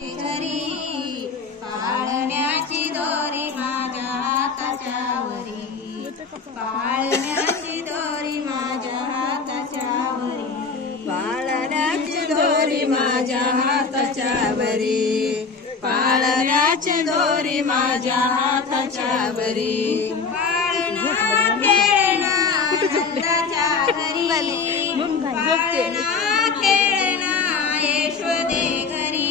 घरी पाळण्याची दोरी माझ्या हाताच्या वरी, पाळण्याची दोरी माझ्या हाताच्या वरी, पाळण्याची दोरी माझ्या हाताच्या वरी, पाळण्याची दोरी माझ्या हाताच्या वरी, पाळणा खेळणा नंदाच्या घरी, पाळणा खेळणा यशोदे घरी,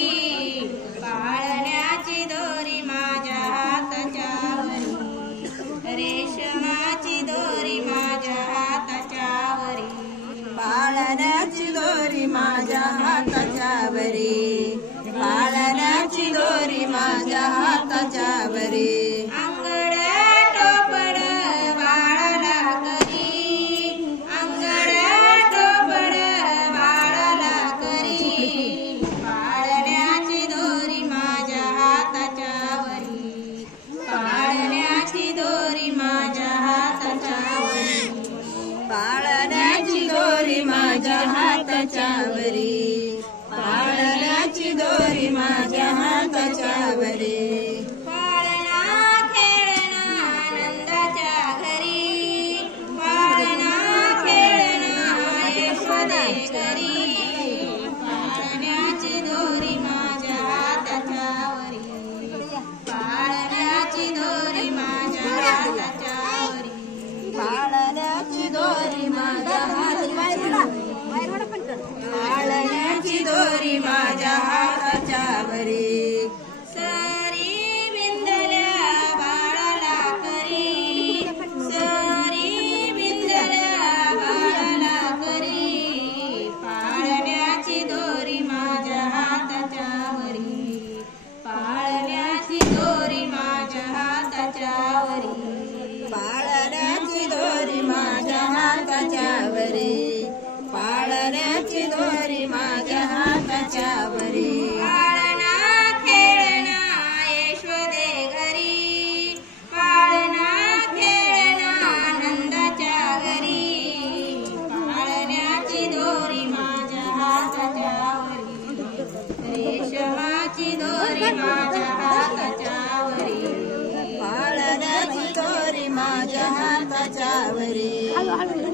पाळण्याची दोरी माझ्या हाताच्या वरी, रेशमाची दोरी माझ्या हाताच्या वरी, पाळण्याची दोरी माझ्या हाताच्या वरी, पाळण्याची दोरी माझ्या हाताच्या वरी, अंगड टोपड बाळाला करी, अंगड टोपड बाळाला करी, पाळण्याची दोरी माझ्या हाताच्या वरी, पाळण्याची दोरी माझ्या हाताच्या वरी, पाळण्याची दोरी माझ्या हाताच्या वरी, पाळण्याची दोरी माझ्या हाताच्या वरी, पाळणा खेळणा नंदाच्या घरी, पाळणा खेळणा यशोदे घरी, पाळण्याची दोरी माझ्या हाताच्या वरी, पाळण्याची दोरी माझ्या हाताच्या वरी, पाळण्याची दोरी माझ्या हाताच्या पाळण्याची दोरी माझ्या हाताच्या वरी, सरी विंदल्या बाळाला करी, सरी विंदल्या बाळाला करी, पाळण्याची दोरी माझ्या हाताच्या वरी, पाळण्याची दोरी माझ्या हाताच्या वरी, पाळण्याची दोरी माझ्या हाताच्या वरी, पाळण्याची दोरी माझ्या हाताच्या वरी, पाळणा खेळणा यशोदे घरी, पाळणा खेळणा नंदाच्या घरी, पाळण्याची दोरी माझ्या हाताच्या वरी, रेशमाची दोरी माझ्या हाताच्या वरी, पाळण्याची दोरी माझ्या हाताच्या वरी,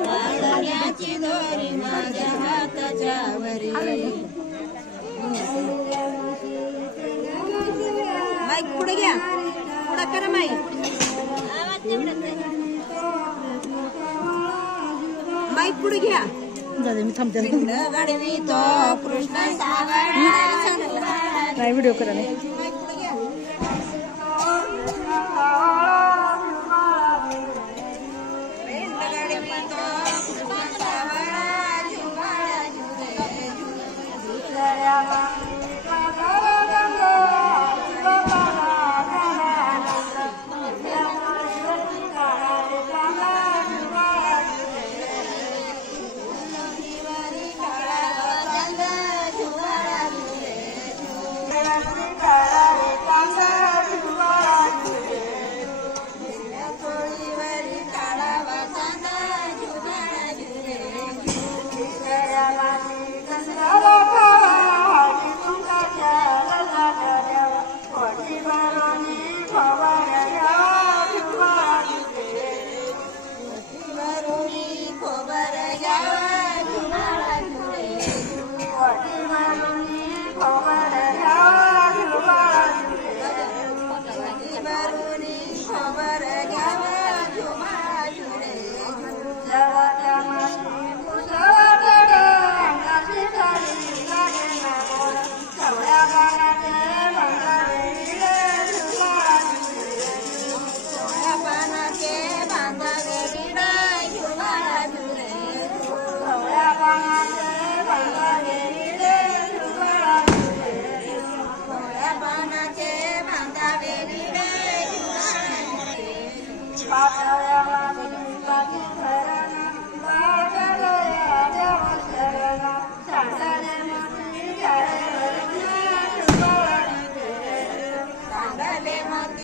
पाळण्याची दोरी माझ्या हाताच्या वरी, माईक पुढे घ्या, पुढे करा माईक, माईक पुढे घ्या, मी थांबते गडवी तो कृष्ण सावळा नाही व्हिडिओ करा नाही माईक पुढे घ्या, गडवी तो कृष्ण सावळा झुंबाळा झुले Bye.